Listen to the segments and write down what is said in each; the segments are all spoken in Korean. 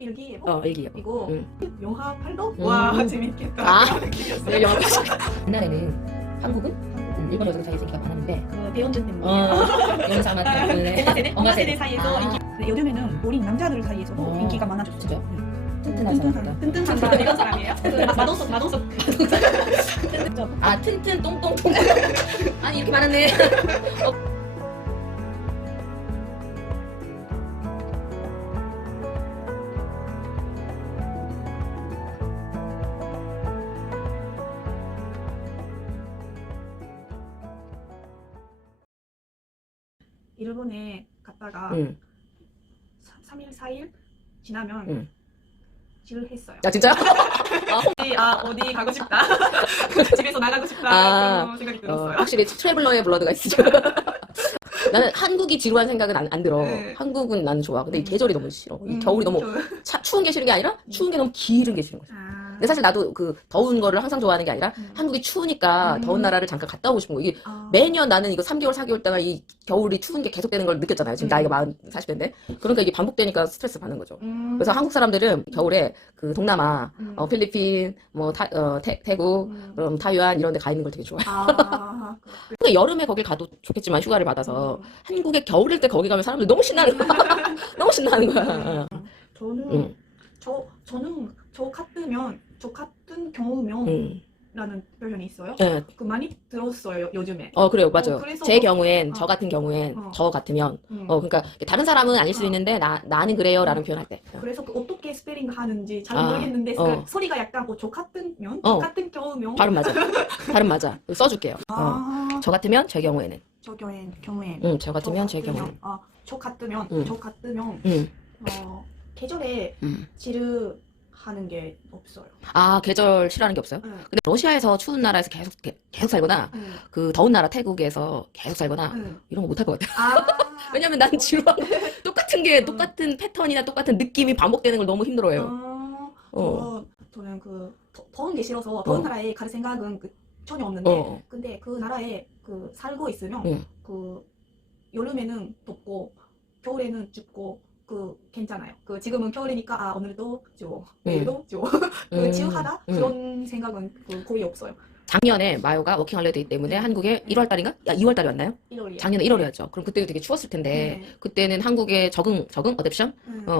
일기예보? 일기예보. 이거 영화 팔도? 음. 와 재밌겠다. 아. 느낌이었어요. 네, 영화 옛날에는 한국은 일본 여성 자기 인기가 많았는데 그 배현준 때문에 여성 사람한테 엄마 세대 사이에서 아. 인기. 네, 요즘에는 어린 남자들 사이에서도 어. 인기가 많아졌죠. 진짜? 네. 튼튼한 사람보다. 튼튼한 사람 이런 사람이에요? 그 마동석 아 튼튼 똥똥똥 아니 이렇게 많았네. 일본에 갔다가 3일 4일 지나면 지루했어요. 아 진짜요? 어디 가고 싶다. 집에서 나가고 싶다. 아. 그런 생각이 들었어요. 확실히 트래블러의 블러드가 있으죠. 나는 한국이 지루한 생각은 안 들어. 네. 한국은 나는 좋아. 근데 이 계절이 너무 싫어. 이 겨울이 너무 추운 게 싫은 게 아니라 추운 게 너무 길은 게 싫은 거지. 근데 사실 나도 그 더운 거를 항상 좋아하는 게 아니라 한국이 추우니까 더운 나라를 잠깐 갔다 오고 싶은 거. 이게 매년 나는 이거 3개월 4개월 동안 이 겨울이 추운 게 계속되는 걸 느꼈잖아요. 지금 나이가 40대인데. 그러니까 이게 반복되니까 스트레스 받는 거죠. 그래서 한국 사람들은 겨울에 그 동남아, 필리핀, 뭐 태국, 그럼 타이완 이런 데 가 있는 걸 되게 좋아해요. 근데 여름에 거길 가도 좋겠지만 휴가를 받아서 한국에 겨울일 때 거기 가면 사람들이 너무 신나는 거야. 너무 신나는 거야. 저는 저 같은 경우면 라는 표현이 있어요. 네. 그 많이 들었어요 요즘에. 그래요, 맞아요. 그래서 제 경우엔 저 같은 경우엔 저 같으면 그러니까 다른 사람은 아닐 수 있는데 나는 그래요라는 표현할 때. 그래서 그 어떻게 스페링 하는지 잘 모르겠는데 소리가 약간 저 같으면 저 같은 경우면 발음 맞아. 발음 맞아. 써줄게요. 저 같으면 제 경우에는. 저 경우엔. 저 같으면 제 경우에는. 저 같으면 계절에 지루하는 게 없어요. 아, 계절 싫어하는 게 없어요? 근데 러시아에서 추운 나라에서 계속 살거나 그 더운 나라 태국에서 계속 살거나 이런 거 못할 것 같아요. 왜냐면 난 지루한 거 똑같은 게 똑같은 패턴이나 똑같은 느낌이 반복되는 걸 너무 힘들어해요. 저는 그 더운 게 싫어서 더운 나라에 갈 생각은 전혀 없는데 근데 그 나라에 그 살고 있으면 그 여름에는 덥고 겨울에는 춥고 괜찮아요. 지금은 겨울이니까 오늘도 줘, 내일도 줘. 지루하다 그런 생각은 거의 없어요. 작년에 마요가 워킹 할리데이 때문에 한국에 1월달인가? 2월달이 왔나요? 1월이요. 작년에 1월이었죠. 그럼 그때 되게 추웠을 텐데 그때는 한국의 적응, 어댑션?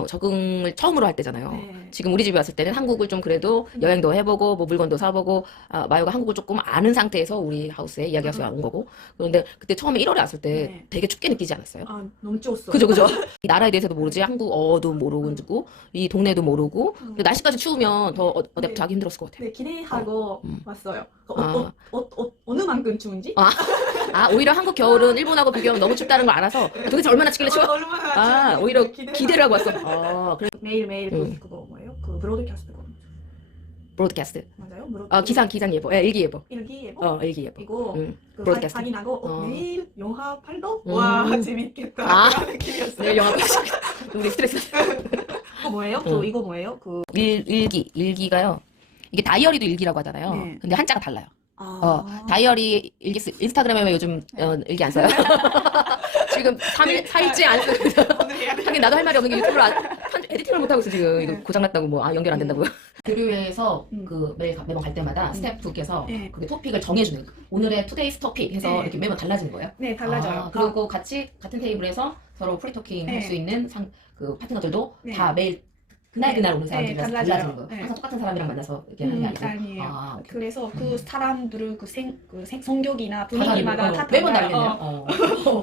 적응을 처음으로 할 때잖아요. 지금 우리 집에 왔을 때는 한국을 좀 그래도 여행도 해보고 뭐 물건도 사보고 마요가 한국을 조금 아는 상태에서 우리 하우스에 이야기하서 온 거고. 그런데 그때 처음에 1월에 왔을 때 되게 춥게 느끼지 않았어요? 너무 추웠어요. 그죠. 이 나라에 대해서도 모르지, 한국 어도 모르고 이 동네도 모르고 근데 날씨까지 추우면 더 어댑트하기 힘들었을 것 같아요. 네, 기대하고 왔어요. 어느 만큼 추운지? 오히려 한국 겨울은 일본하고 비교하면 너무 춥다는 걸 알아서 도대체 얼마나 춥길래 추워? 얼마나 오히려 기대를 하고 왔어. 그래. 매일매일 그거 뭐예요? 브로드캐스트 거. 브로드캐스트. 맞아요? 기상 예보. 일기예보. 일기예보? 일기예보. 이거 브로드캐스트. 확인하고 내일 영하 8도? 와 재밌겠다. 느낌이었어요. 내일 영하 8도. 우리 스트레스. 이거 뭐예요? 이거 뭐예요? 일기가요. 이게 다이어리도 일기라고 하잖아요. 네. 근데 한자가 달라요. 다이어리 일기 인스타그램에 왜 요즘 일기 안 써요? 지금 4일째 안 쓰고 하긴 나도 할 말이 없는 게 유튜브를 에디팅을 못 하고 있어 지금. 이거 고장났다고 뭐 연결 안 된다고요. 교류에서 매번 갈 때마다 스태프께서 그게 토픽을 정해주는 거예요. 오늘의 투데이스 토픽 해서 이렇게 매번 달라지는 거예요. 네, 달라져요. 그리고 같은 테이블에서 서로 프리토킹 할 수 있는 파트너들도 다 매일 그날 오는 사람들이랑 달라지는 거예요. 항상 똑같은 사람이랑 만나서 이렇게 하는 게 아니고. 아니에요. 그래서 그 사람들의 성격이나 분위기마다 다 매번 달라요. 다르겠네요.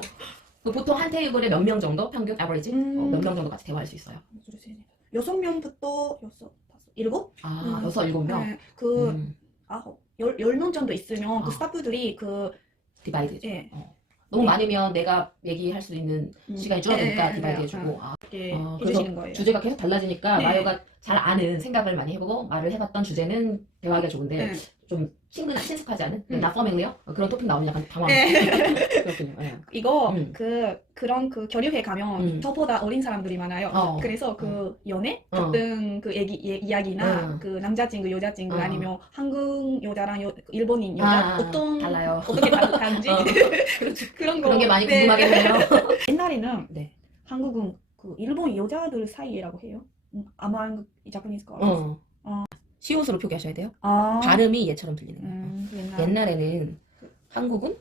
보통 한 테이블에 몇 명 정도? 평균? 아버리지? 몇 명 정도 같이 대화할 수 있어요? 6명부터 7? 6, 7명? 10명 정도 있으면 그 스타프들이 디바이드 해줘. 너무 많으면 내가 얘기할 수 있는 시간이 줄어드니까 디바이드 해주고. 해주시는 거예요. 주제가 계속 달라지니까 마요가 잘 아는 생각을 많이 해보고 말을 해봤던 주제는 대화하기가 좋은데 좀 친숙하지 않은? 나 퍼밀리어? 그런 토픽 나오면 약간 당황해요. 그렇군요. 이거 그런 교류회 가면 저보다 어린 사람들이 많아요. 그래서 연애 같은 이야기나 남자친구, 여자친구 아니면 한국 여자랑 일본인 여자 달라요. 어떻게 다른지 그런 게 많이 궁금하겠네요. 옛날에는 한국은 일본 여자들 사이라고 해요. 아마 자파니스 거. 시옷으로 표기하셔야 돼요. 아. 발음이 얘처럼 들리는 거예요. 옛날에는 한국은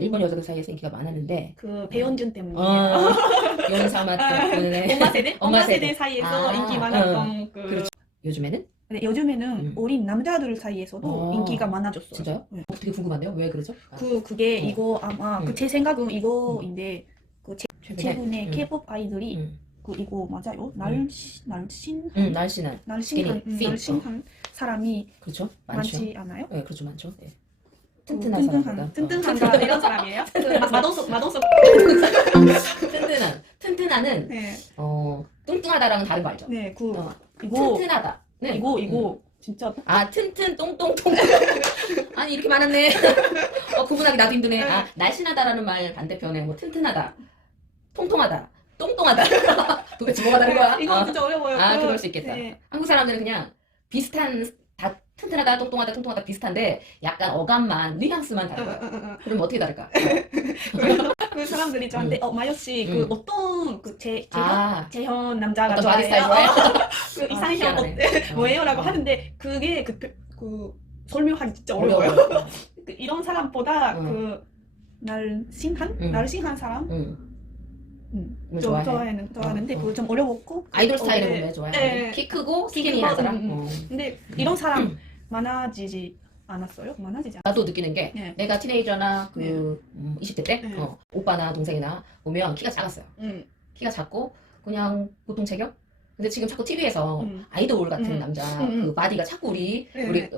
일본 여자들 사이에서 인기가 많았는데 그 배현준 때문이에요. 연사맞다 엄마 세대 사이에서 인기 많았던 그. 그렇죠. 요즘에는? 네, 요즘에는 어린 남자들 사이에서도 인기가 많아졌어요. 진짜요? 되게 궁금한데요. 왜 그러죠? 그게 이거 아마 제 생각은 이거인데 그 최근에 K-pop 아이들이 그 이거 맞아요? 날씬한 사람이 그렇죠. 많지 않아요? 네, 그렇죠, 많죠. 네. 튼튼한 이런 사람이에요? 마동석 튼튼한은 네. 뚱뚱하다랑은 다른 거 알죠? 네, 이거 튼튼하다. 네. 이거 진짜 튼튼 똥똥똥 아니 이렇게 많았네. 구분하기 나도 힘드네. 날씬하다라는 말 반대편에 뭐 튼튼하다, 통통하다, 똥똥하다. 도대체 뭐가 다른 거야? 이거 진짜 어려워요. 그럴 수 있겠다. 네. 한국 사람들은 그냥 비슷한 다 튼튼하다, 똥똥하다 비슷한데 약간 어감만, 뉘앙스만 다르고. 그럼 어떻게 다를까? 그 사람들이 저한테 마요 씨 그 어떤 그 재현 남자가 어떤 바디 스타일 좋아해요? 그 이상형 뭐예요?라고 하는데 그게 그 설명하기 진짜 어려워요. 이런 사람보다 그 날씬한 사람 좋아하는데 그거 좀 어려웠고 아이돌 스타일은 왜 좋아해요? 키 크고 스키니한 사람. 근데 이런 사람 많아지지 않았어요? 나도 느끼는 게 내가 티네이저나 20대 때 오빠나 동생이나 보면 키가 작았어요. 키가 작고 그냥 보통 체격? 근데 지금 자꾸 TV에서 아이돌 같은 남자 그 바디가 자꾸 우리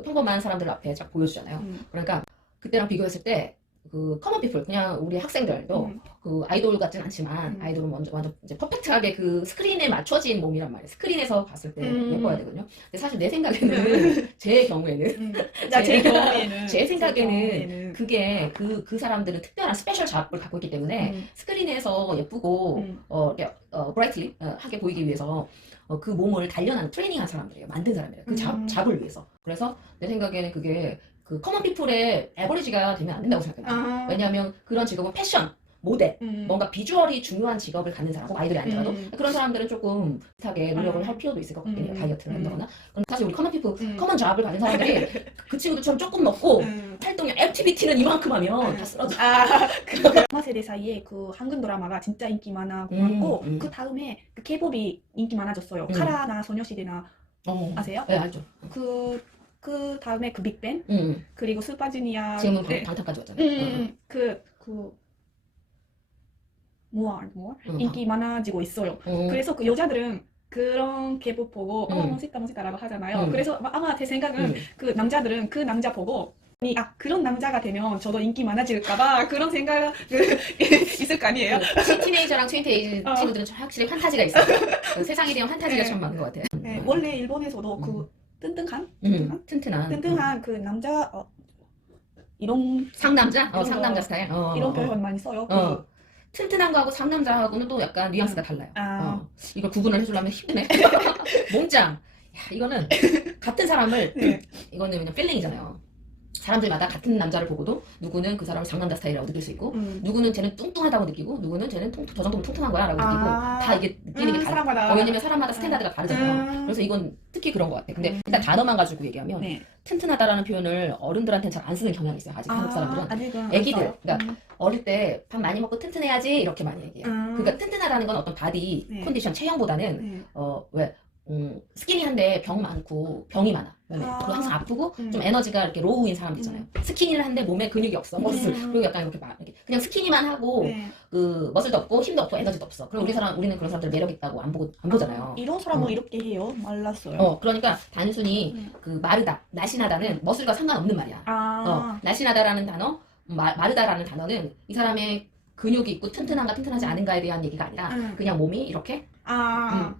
평범한 사람들 앞에 자꾸 보여주잖아요. 그러니까 그때랑 비교했을 때 그 커먼 피플 그냥 우리 학생들도 그 아이돌 같진 않지만 아이돌은 완전 이제 퍼펙트하게 그 스크린에 맞춰진 몸이란 말이에요. 스크린에서 봤을 때 예뻐야 되거든요. 근데 사실 내 생각에는 제 경우에는 제 생각에는 그게 그 사람들은 특별한 스페셜 잡을 갖고 있기 때문에 스크린에서 예쁘고 브라이트리 하게 보이기 위해서 그 몸을 단련하는 트레이닝한 사람들이에요. 만든 사람이에요. 그 잡을 위해서. 그래서 내 생각에는 그게 그 커먼 피플의 에버리지가 되면 안 된다고 생각해요. 왜냐하면 그런 직업은 패션, 모델, 뭔가 비주얼이 중요한 직업을 갖는 사람, 아이돌이 아니더라도 그런 사람들은 조금 비슷하게 노력을 할 필요도 있을 것 같긴 해요. 다이어트를 한다거나. 그럼 사실 우리 커먼 피플, 커먼 잡을 가진 사람들이 그 친구들처럼 조금 먹고 활동량, 액티비티는 이만큼 하면 다 쓰러져. 엄마 세대 사이에 그 한국 드라마가 진짜 인기 많고 그 다음에 그 K-pop이 인기 많아졌어요. 카라나 소녀시대나 아세요? 네, 알죠. 그 다음에 그 빅뱅 그리고 슈퍼주니어 지금은 방탄까지 왔잖아요. 모아 인기 많아지고 있어요. 그래서 그 여자들은 그런 K-pop 보고 멋있다라고 하잖아요. 그래서 아마 제 생각은 그 남자들은 그 남자 보고 그런 남자가 되면 저도 인기 많아질까봐 그런 생각 있을 거 아니에요? 티네이저랑 트윈테이지 친구들은 확실히 환타지가 있어요. 세상에 대한 환타지가 참 많은 것 같아요. 원래 일본에서도 그 튼튼한 그 남자 이런 상남자? 상남자 스타일? 이런 표현 많이 써요. 튼튼한 거하고 상남자하고는 또 약간 뉘앙스가 달라요. 이걸 구분을 해주려면 힘드네. 몸짱. 야, 이거는 같은 사람을 이거는 그냥 필링이잖아요. 사람들마다 같은 남자를 보고도 누구는 그 사람을 상남자 스타일이라고 느낄 수 있고 누구는 쟤는 뚱뚱하다고 느끼고 누구는 쟤는 저 정도면 통통한 거야 라고 느끼고 다 이게 느끼는 게 달라. 왜냐면 사람마다 스탠다드가 다르잖아요. 그래서 이건 특히 그런 것 같아. 근데 일단 단어만 가지고 얘기하면 튼튼하다라는 표현을 어른들한테는 잘 안 쓰는 경향이 있어요. 아직 한국 사람들은. 애기들. 그러니까 어릴 때 밥 많이 먹고 튼튼해야지 이렇게 많이 얘기해요. 그러니까 튼튼하다는 건 어떤 바디 컨디션, 체형보다는 스키니한데 병 많고 병이 많아. 그리고 항상 아프고 좀 에너지가 이렇게 로우인 사람들 있잖아요. 스키니를 한데 몸에 근육이 없어. 머슬. 그리고 약간 이렇게 그냥 스키니만 하고 그 머슬도 없고 힘도 없고 에너지도 없어. 그럼 우리는 그런 사람들 매력 있다고 안 보잖아요. 이런 사람은 이렇게 해요. 말랐어요. 그러니까 단순히 그 마르다, 날씬하다는 머슬과 상관없는 말이야. 날씬하다라는 단어, 마르다라는 단어는 이 사람의 근육이 있고 튼튼한가 튼튼하지 않은가에 대한 얘기가 아니라 그냥 몸이 이렇게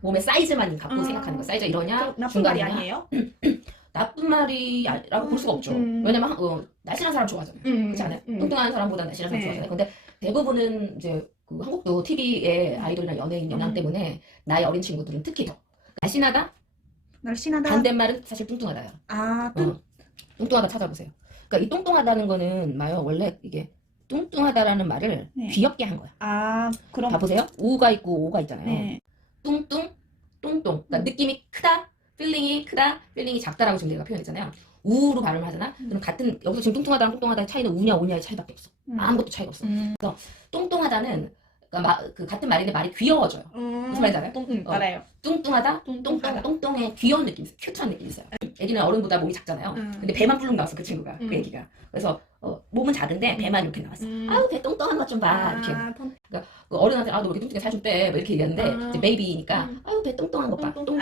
몸의 사이즈만 갖고 생각하는 거. 사이즈 이러냐? 나쁜 말이 아니에요? 나쁜 말이라고 볼 수가 없죠. 왜냐면 날씬한 사람 좋아하잖아요. 그렇지 않아요? 뚱뚱한 사람보다 날씬한 사람 좋아하잖아요. 근데 대부분은 이제 그 한국도 TV의 아이돌이나 연예인 영향 때문에 나이 어린 친구들은 특히 더 날씬하다? 반대말은 사실 뚱뚱하다요. 뚱뚱하다 찾아보세요. 그러니까 이 뚱뚱하다는 거는 원래 이게 뚱뚱하다라는 말을 귀엽게 한 거야. 그럼 봐 보세요. 우가 있고 오가 있잖아요. 뚱뚱, 똥똥. 그러니까 느낌이 크다, 필링이 작다라고 지금 내가 표현했잖아요. 우로 발음을 하잖아. 그럼 같은 여기서 지금 뚱뚱하다랑 똥똥하다의 차이는 우냐 오냐의 차이밖에 없어. 아무것도 차이가 없어. 그래서 똥똥하다는 그러니까 그 같은 말인데 말이 귀여워져요. 무슨 말인지 알아요? 알아요. 뚱뚱하다, 똥똥의 귀여운 느낌 있어요. 큐트한 느낌이 있어요. 애기는 어른보다 몸이 작잖아요. 근데 배만 불룩 나왔어 그 친구가, 그 애기가. 그래서 몸은 작은데 배만 이렇게 나왔어. 아유 배 똥똥한 것 좀 봐. 이렇게. 그러니까 그 어른한테 너 왜 이렇게 뚱뚱해 살 좀 빼. 뭐 이렇게 얘기하는데 이제 베이비니까 아유 배 똥똥한 것 봐. 똥똥.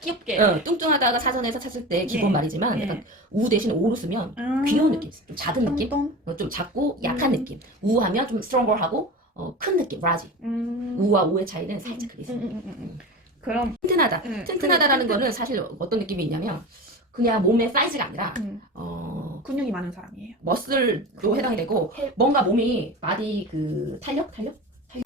귀엽게. 뚱뚱하다가 사전에서 찾을 때 기본 말이지만 약간 우 대신 오로 쓰면 귀여운 느낌 있어. 좀 작은 느낌. 좀 작고 약한 느낌. 우하면 좀 stronger하고 큰 느낌, 라지. 우와 우의 차이는 살짝 그게 있어요. 그럼 튼튼하다. 튼튼하다라는 거는 사실 어떤 느낌이 있냐면 그냥 몸의 사이즈가 아니라 근육이 많은 사람이에요. 머슬도 해당이 되고 뭔가 몸이 바디 그 탄력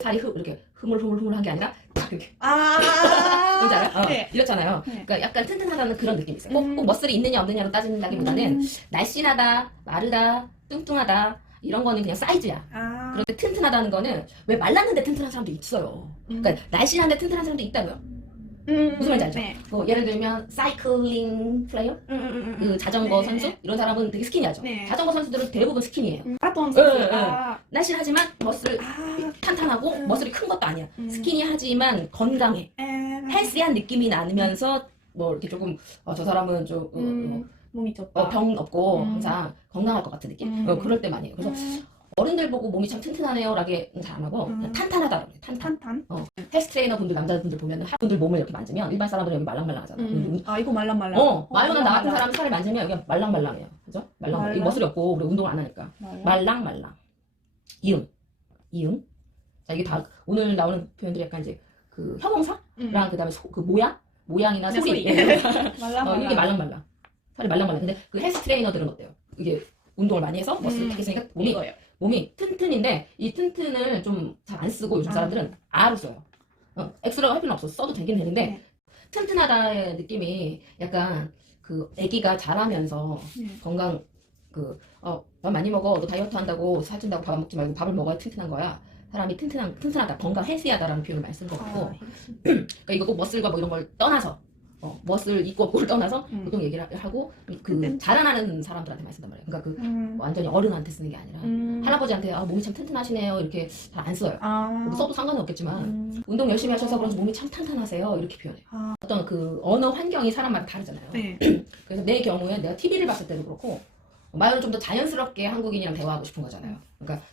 살이 이렇게 흐물흐물한 게 아니라 딱 이렇게 뭔지 알아요? 네. 이렇잖아요. 그러니까 약간 튼튼하다는 그런 느낌이 있어요. 꼭 머슬이 있느냐 없느냐로 따진다기보다는 날씬하다, 마르다, 뚱뚱하다 이런 거는 그냥 사이즈야. 그런데 튼튼하다는 거는 왜 말랐는데 튼튼한 사람도 있어요. 그러니까 날씬한데 튼튼한 사람도 있다고요. 무슨 말인지 알죠? 네. 예를 들면 사이클링 플레이어, 그 자전거 선수 이런 사람은 되게 스키니하죠. 자전거 선수들은 대부분 스키니예요. 마라톤 선수. 날씬하지만 머슬 탄탄하고 머슬이 큰 것도 아니야. 스키니하지만 건강해. 헬스한 느낌이 나면서 뭐 이렇게 조금 저 사람은 좀 몸이 좋다. 병 없고 항상 건강할 것 같은 느낌. 그럴 때 많이 해요. 그래서 어른들 보고 몸이 참 튼튼하네요 라기는 잘 안 하고 그냥 탄탄하다고 해요. 탄탄. 헬스 트레이너 분들 남자분들 보면 분들 몸을 이렇게 만지면 일반 사람들은 여기 말랑말랑하잖아. 이거 말랑말랑. 마요는 나 같은 사람 살을 만지면 여기가 말랑말랑해요. 그죠? 말랑. 이 머슬이 없고 우리 운동을 안 하니까. 말랑말랑. 이응. 자 이게 다 오늘 나오는 표현들이 약간 이제 그 형용사랑 그다음에 그 모양이나 소리. 이게 말랑말랑. 살이 말랑말랑. 근데 그 헬스 트레이너들은 어때요? 이게 운동을 많이 해서 머슬을 딱 했으니까 몸이 튼튼인데 이 튼튼을 좀 잘 안 쓰고 요즘 사람들은 R로 써요. X라고 할 필요는 없어. 써도 되긴 되는데 튼튼하다의 느낌이 약간 그 아기가 자라면서 건강 밥 많이 먹어. 너 다이어트 한다고 살찐다고 밥 먹지 말고 밥을 먹어야 튼튼한 거야. 사람이 튼튼하다, 건강, 헬시하다라는 표현을 많이 쓰는 것 같고 그러니까 이거 꼭 머슬과 뭐 이런 걸 떠나서 머슬 있고 없고를 떠나서 보통 얘기를 하고 그 자라나는 사람들한테 많이 쓴단 말이에요. 그러니까 그 완전히 어른한테 쓰는 게 아니라 할아버지한테 몸이 참 튼튼하시네요 이렇게 잘 안 써요. 써도 상관은 없겠지만 운동 열심히 하셔서 그런지 몸이 참 탄탄하세요 이렇게 표현해요. 어떤 그 언어 환경이 사람마다 다르잖아요. 그래서 내 경우에 내가 TV를 봤을 때도 그렇고 말을 좀 더 자연스럽게 한국인이랑 대화하고 싶은 거잖아요. 그러니까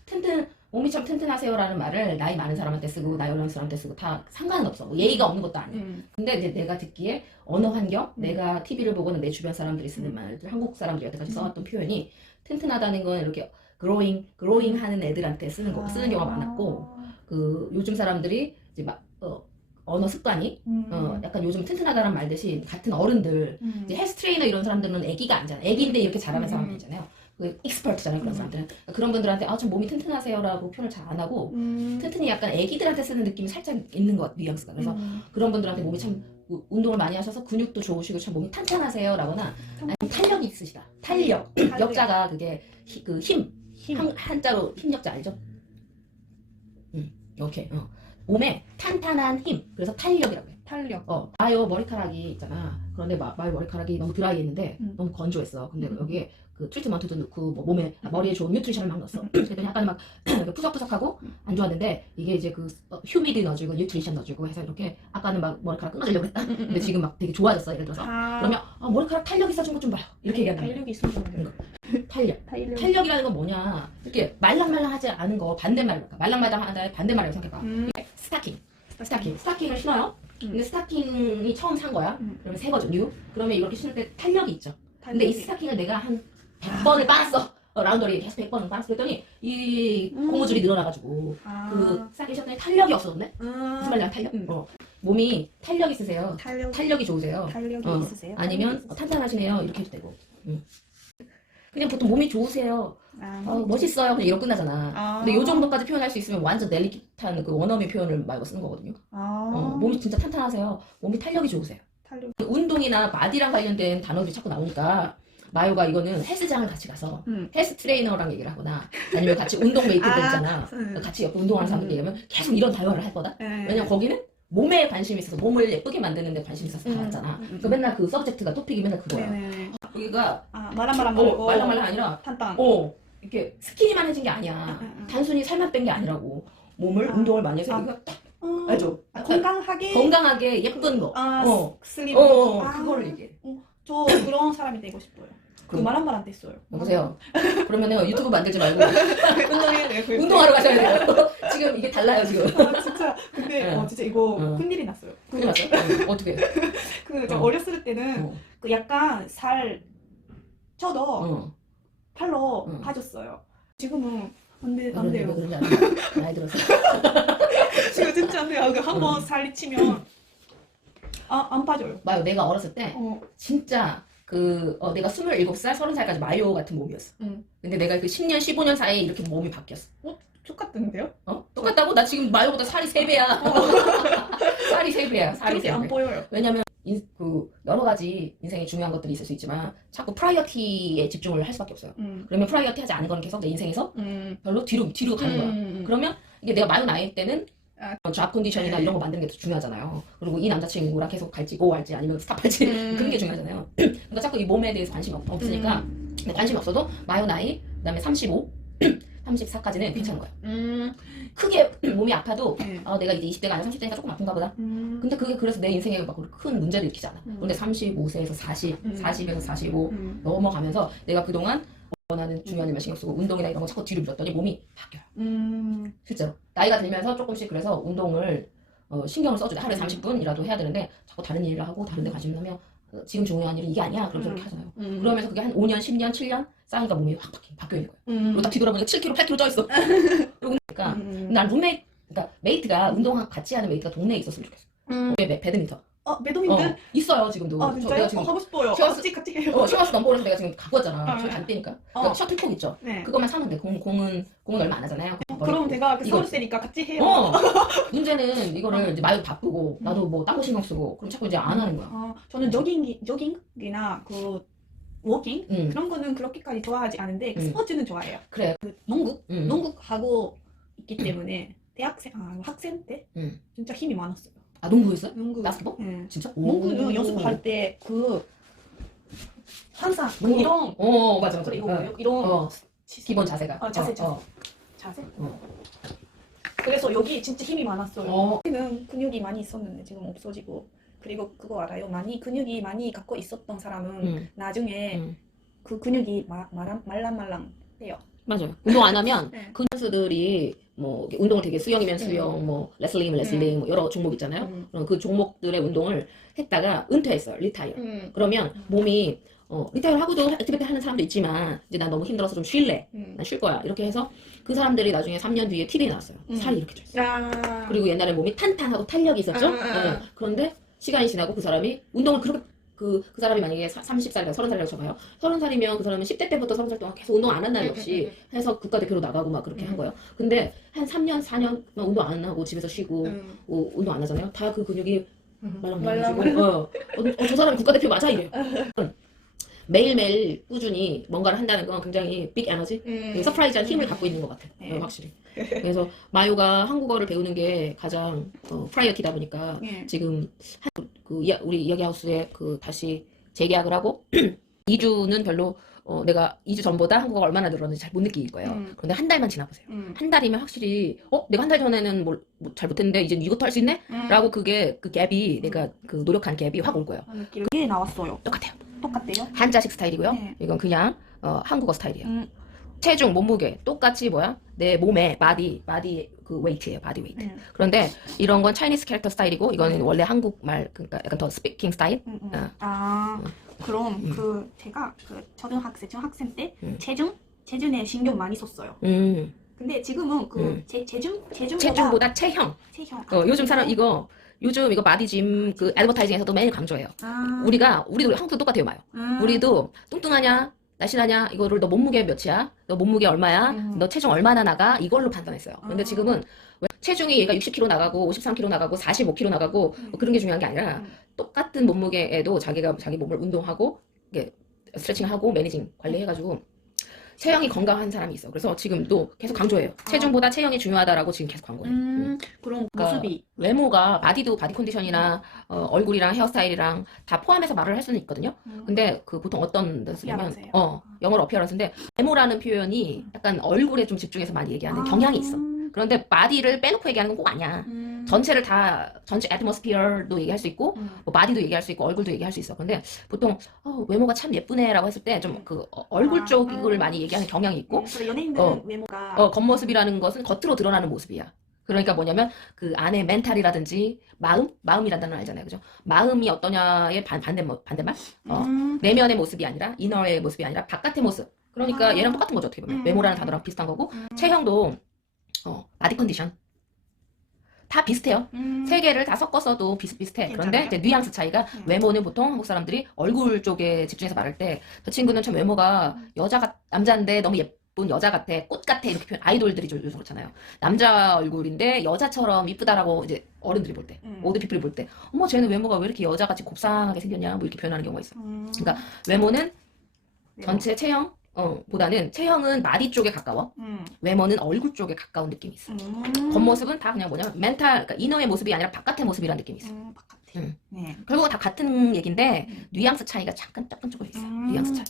몸이 참 튼튼하세요라는 말을 나이 많은 사람한테 쓰고 나이 어린 사람한테 쓰고 다 상관은 없어. 뭐 예의가 없는 것도 아니야. 근데 이제 내가 듣기에 언어 환경, 내가 TV를 보거나 내 주변 사람들이 쓰는 말들, 한국 사람들이 여태까지 써왔던 표현이 튼튼하다는 건 이렇게 growing 하는 애들한테 쓰는 경우가 많았고 그 요즘 사람들이 이제 언어 습관이 약간 요즘 튼튼하다는 말 대신 같은 어른들 이제 헬스 트레이너 이런 사람들은 애기가 아니잖아. 애기인데 이렇게 잘하는 사람들이잖아요. 그 익스퍼트잖아요 그런 사람들은. 그런 분들한테 참 몸이 튼튼하세요라고 표현을 잘 안 하고 튼튼이 약간 애기들한테 쓰는 느낌이 살짝 있는 것 같아요. 뉘앙스가. 그래서 그런 분들한테 몸이 참 운동을 많이 하셔서 근육도 좋으시고 참 몸이 탄탄하세요라거나 아니면 탄력이 있으시다. 탄력. 역자가 그게 그 힘. 한자로 힘역자 알죠? 이렇게 몸에 탄탄한 힘. 그래서 탄력이라고 해. 마요 머리카락이 있잖아. 그런데 마요 머리카락이 너무 드라이했는데 너무 건조했어. 근데 여기에 그 트리트먼트도 넣고 뭐 몸에 머리에 좋은 뉴트리션을 막 넣었어. 그랬더니 약간 막 푸석푸석하고 안 좋았는데 이게 이제 그 휴미드 넣어주고 뉴트리션 넣어주고 해서 이렇게 아까는 막 머리카락 끊어주려고 했다. 근데 지금 막 되게 좋아졌어. 예를 들어서 그러면 머리카락 탄력 있어준 것 좀 봐요. 이렇게 얘기한다. 탄력이 있어주는 거. 탄력이라는 건 뭐냐? 이렇게 말랑말랑하지 않은 거 반대말 말랑말랑하다의 반대말이라고 생각해봐. 스타킹을 신어요. 근데 스타킹이 처음 산 거야. 그러면 새 거죠, 뉴. 그러면 이렇게 신을 때 탄력이 있죠. 근데 이 스타킹을 내가 한 100번을 빨았어. 라운더리 계속 100번을 빨았어. 그랬더니 이 고무줄이 늘어나가지고 그 스타킹 신었더니 탄력이 없어졌네. 무슨 말이야, 탄력? 몸이 탄력 있으세요. 탄력이 좋으세요. 탄력이 있으세요? 아니면 탄탄하시네요. 이렇게 해도 되고. 그냥 보통 몸이 좋으세요. 멋있어요. 그냥 이러고 끝나잖아. 근데 요 정도까지 표현할 수 있으면 완전 넬리깃한 그 원어민 표현을 말고 쓰는 거거든요. 몸이 진짜 탄탄하세요. 몸이 탄력이 좋으세요. 운동이나 바디랑 관련된 단어들이 자꾸 나오니까 마요가 이거는 헬스장을 같이 가서 헬스 트레이너랑 얘기를 하거나 아니면 같이 운동 메이트들 있잖아. 같이 옆에 운동하는 사람들 얘기하면 계속 이런 대화를 할 거다. 왜냐면 거기는 몸에 관심이 있어서 몸을 예쁘게 만드는 데 관심이 있어서 나왔잖아. 그래서 맨날 그 서브젝트가 토픽이 맨날 그거야. 네네. 여기가 말랑말랑 말고 말랑말랑 아니라 탄탄. 이렇게 스키니만해진 게 아니야. 단순히 살만 뺀 게 아니라고. 몸을 운동을 많이 해서 여기가 딱 알죠? 건강하게 예쁜 거. 슬림. 그거를 얘기해. 저 그런 사람이 되고 싶어요. 그 말한 안 됐어요. 여보세요. 그러면은 유튜브 만들지 말고 운동해야 돼요. 운동하러 가셔야 돼요. 지금 이게 달라요 지금. 진짜. 근데 진짜 이거 큰일이 났어요. 큰일 났어요? 어떻게? 저 어렸을 때는 그 약간 살 쪄도 팔로 봐줬어요. 지금은 안 돼요. 그러지 않아. 나이 들어서. 지금 진짜 안 돼요. 한번 살이 치면 안 빠져요. 마요. 내가 어렸을 때 진짜 내가 27살, 30살까지 마요 같은 몸이었어. 근데 내가 그 10년, 15년 사이에 이렇게 몸이 바뀌었어. 똑같은데요? 똑같다고? 나 지금 마요보다 살이 3배야. 살이 3배야. 살이 그렇게 안 보여요. 왜냐면 여러 가지 인생에 중요한 것들이 있을 수 있지만 자꾸 프라이어티에 집중을 할 수밖에 없어요. 그러면 프라이어티 하지 않은 거는 계속 내 인생에서 별로 뒤로 가는 거야. 그러면 이게 내가 마요 나이 때는 잡 컨디션이나 이런 거 만드는 게 더 중요하잖아요. 그리고 이 남자친구랑 계속 갈지 고할지 아니면 스탑할지 그런 게 중요하잖아요. 그러니까 자꾸 이 몸에 대해서 관심이 없으니까 관심이 없어도 마요 나이 그다음에 35, 34까지는 괜찮은 거야. 크게 몸이 아파도 내가 이제 20대가 아니라 30대니까 조금 아픈가 보다. 근데 그게 그래서 내 인생에 막 큰 문제를 일으키지 않아. 근데 35세에서 40, 40에서 45 넘어가면서 내가 그동안 원하는 중요한 일만 신경 쓰고 운동이나 이런 거 자꾸 뒤로 밀었더니 몸이 바뀌어요. 실제로 나이가 들면서 조금씩 그래서 운동을 신경을 써주자. 하루에 30분이라도 해야 되는데 자꾸 다른 일을 하고 다른 데 관심을 하면 지금 중요한 일은 이게 아니야. 그럼 저렇게 하잖아요. 그러면서 그게 한 5년, 10년, 7년 쌓이니까 몸이 확 바뀌어 있는 거예요. 그리고 딱 뒤돌아보니까 7kg, 8kg 쪄 있어. 그러니까 난 그러니까 메이트가 운동하고 같이 하는 메이트가 동네에 있었으면 좋겠어. 배드민턴. 배드민턴? 있어요 지금도. 진짜요? 내가 지금 하고 싶어요. 같이 해요. 슈가스 넘버원에서 내가 지금 갖고 왔잖아. 저기 안 되니까. 그러니까 셔틀콕 있죠. 네. 그것만 사면 돼. 공은 얼마 안 하잖아요. 그럼 제가 서울세니까 같이 해요. 문제는 이거를 이제 마요 바쁘고 나도 뭐 딴 거 신경 쓰고 그럼 자꾸 이제 안 하는 거야. 저는 조깅이나 그 워킹 그런 거는 그렇게까지 좋아하지 않은데 스포츠는 좋아해요. 그래. 농구하고 있기 때문에 학생 때 진짜 힘이 많았어요. 농구했어요? 농구. 바스켓볼? 네. 진짜? 농구는 연습할 때 항상 이런 맞아. 그리고 이런 기본 자세가. 자세. 그래서 여기 진짜 힘이 많았어요. 그때는 근육이 많이 있었는데 지금 없어지고. 그리고 그거 알아요? 근육이 많이 갖고 있었던 사람은 나중에 그 근육이 말랑말랑해요. 맞아요. 운동 안 하면 그 선수들이 뭐 운동을 되게 수영이면 수영, 뭐 레슬링, 뭐 여러 종목 있잖아요. 그럼 그 종목들의 운동을 했다가 은퇴했어요. 리타이어. 그러면 몸이 리타이어 하고도 액티비티 하는 사람도 있지만 이제 난 너무 힘들어서 좀 쉴래. 난 쉴 거야. 이렇게 해서 그 사람들이 나중에 3년 뒤에 TV에 나왔어요. 살이 이렇게 쪄 있어요. 그리고 옛날에 몸이 탄탄하고 탄력이 있었죠. 그런데 시간이 지나고 그 사람이 운동을 그렇게 그 사람이 만약에 30살이나 30살이라고 쳐봐요. 30살이면 그 사람은 10대 때부터 30살 동안 계속 운동 안 한 날이 없이 해서 국가대표로 나가고 막 그렇게 한 거예요. 근데 한 3년, 4년 막 운동 안 하고 집에서 쉬고 운동 안 하잖아요. 다 그 근육이 말랑말랑해지고 저 사람이 국가대표 맞아 이래요. 매일매일 꾸준히 뭔가를 한다는 건 굉장히 빅 에너지, 서프라이즈한 힘을 갖고 있는 것 같아요. 확실히. 그래서 마요가 한국어를 배우는 게 가장 프라이어티다 보니까 지금 우리 이야기하우스에 다시 재계약을 하고 2주는 별로 내가 2주 전보다 한국어가 얼마나 늘었는지 잘 못 느낄 거예요. 그런데 한 달만 지나보세요. 한 달이면 확실히 내가 한 달 전에는 잘 못했는데 이제 이것도 할 수 있네? 라고 그게 그 갭이 내가 노력한 갭이 확 올 거예요. 그게 나왔어요. 똑같아요. 한자식 스타일이고요. 이건 그냥 한국어 스타일이에요. 체중, 몸무게 똑같이 내 몸의 바디 그 웨이트예요. 바디 웨이트. 그런데 이런 건 차이니스 캐릭터 스타일이고 이거는 원래 한국말 그러니까 약간 더 스피킹 스타일. 그럼 제가 중학생 때 체중에 신경 많이 썼어요. 근데 지금은 체중보다 체형. 요즘 사람 요즘 이거 바디짐 애드버타이징에서도 매일 강조해요. 우리도 한국도 똑같아요, 마요. 우리도 뚱뚱하냐, 날씬하냐, 이거를 너 몸무게 몇이야? 너 몸무게 얼마야? 너 체중 얼마나 나가? 이걸로 판단했어요. 근데 지금은 체중이 얘가 60kg 나가고 53kg 나가고 45kg 나가고 그런 게 중요한 게 아니라 똑같은 몸무게에도 자기 몸을 운동하고 스트레칭하고 매니징 관리해가지고 체형이 건강한 사람이 있어. 그래서 지금도 계속 강조해요. 체중보다 체형이 중요하다라고 지금 계속 광고해. 그런 그러니까 모습이. 외모가 바디도 바디 컨디션이나 얼굴이랑 헤어스타일이랑 다 포함해서 말을 할 수는 있거든요. 근데 그 보통 어떤 데서 쓰냐면 영어로 어피어런스인데 외모라는 표현이 약간 얼굴에 좀 집중해서 많이 얘기하는 경향이 있어. 그런데 바디를 빼놓고 얘기하는 건 꼭 아니야. 전체를 다 전체 애트모스피어도 얘기할 수 있고 뭐 바디도 얘기할 수 있고 얼굴도 얘기할 수 있어. 근데 보통 외모가 참 예쁘네라고 했을 때 좀 그 얼굴 쪽을 많이 얘기하는 경향이 있고 연예인들은 외모가 겉모습이라는 것은 겉으로 드러나는 모습이야. 그러니까 뭐냐면 그 안에 멘탈이라든지 마음이란 단어 알잖아요, 그죠? 마음이 어떠냐의 반대말. 내면의 모습이 아니라 이너의 모습이 아니라 바깥의 모습. 그러니까 얘랑 똑같은 거죠, 어떻게 보면. 외모라는 단어랑 비슷한 거고 체형도 바디 컨디션 다 비슷해요. 세 개를 다 섞어서도 비슷비슷해. 그런데 이제 뉘앙스 차이가 외모는 보통 한국 사람들이 얼굴 쪽에 집중해서 말할 때 저 친구는 참 외모가 남자인데 너무 예쁜 여자 같아, 꽃 같아 이렇게 표현. 아이돌들이 좀 그렇잖아요. 남자 얼굴인데 여자처럼 이쁘다라고 이제 어른들이 볼 때, 오드 피플이 볼 때, 어머 쟤는 외모가 왜 이렇게 여자같이 곱상하게 생겼냐 뭐 이렇게 표현하는 경우가 있어. 그러니까 외모는 전체 체형 보다는 체형은 마디 쪽에 가까워. 외모는 얼굴 쪽에 가까운 느낌이 있어. 겉모습은 다 그냥 뭐냐면 멘탈, 그러니까 이너의 모습이 아니라 바깥의 모습이라는 느낌이 있어. 바깥에. 결국은 다 같은 얘기인데 뉘앙스 차이가 잠깐 조금 있어. 뉘앙스 차이.